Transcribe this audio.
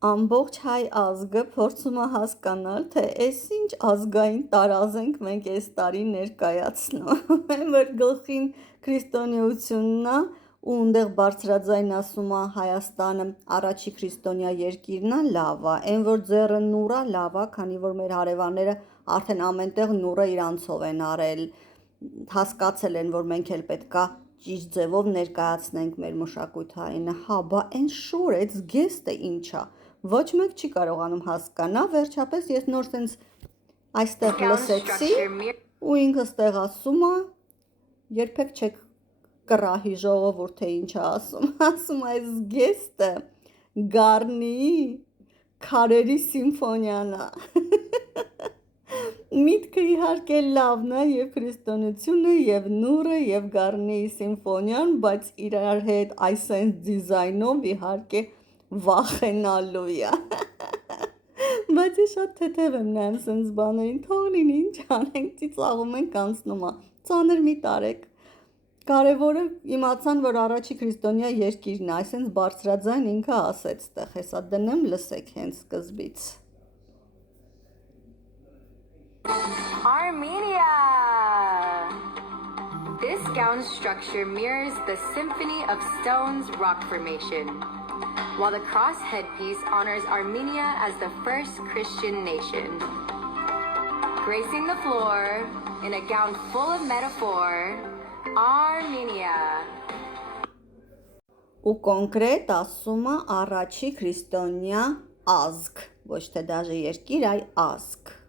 Ամբողջ հայ ազգը փորձում է հասկանալ, թե այս ինչ ազգային տարազ ենք մենք այս տարի ներկայացնում։ Այն որ գլխին քրիստոնեությունն է ու ընդեղ բարձրաձայն ասում է Հայաստանը առաջի քրիստոնյա երկիրն է, լավ է։ Այն որ ձեռը նուր է, լավ է, քանի որ մեր հարևանները արդեն ամենտեղ նուրը իրանցով են արել, հասկացել են, որ մենք էլ պետքա ճիշտ ձևով ներկայացնենք մեր մշակութային։ Հա, բա այն շուր, այդ զգեստը ինչ է։ Ոչ մեկ չի կարողանում հասկանա, վերջապես ես նոր սենց այստեղ լսեցի ու ինքս տեղ ասում է, երբեք չեք կռահի ժողովուրդ թե ինչ է ասում, ասում է այս զգեստը գառնի քարերի սիմֆոնիան է։ Միտքը իհարկե լավն է եւ քրիստոնեությունը եւ նուրը եւ գառնի սիմֆոնիան, բայց իրար հետ այսենց դիզայնով իհարկե վախենալու է։ Բայց ես շատ թեթև եմ նայում սենց բաներին, թող լինի, ինչ անենք, ծիծաղում ենք անցնում է, ծանր մի տարեք։ Կարևորը իմացան, որ առաջի քրիստոնյա երկիրն է, այսենց բարձրաձայն ինքը ասեց տեղ, հեսա դնեմ, լսեք հենց սկզբից։ Armenia! This gown structure mirrors the Symphony of Stones rock formation, while the cross headpiece honors Armenia as the first Christian nation. Gracing the floor in a gown full of metaphor, Armenia. Ու կոնկրետ ասում է առաջի քրիստոնյա ազգ, ոչ թե դաժե երկիր, այլ ազգ։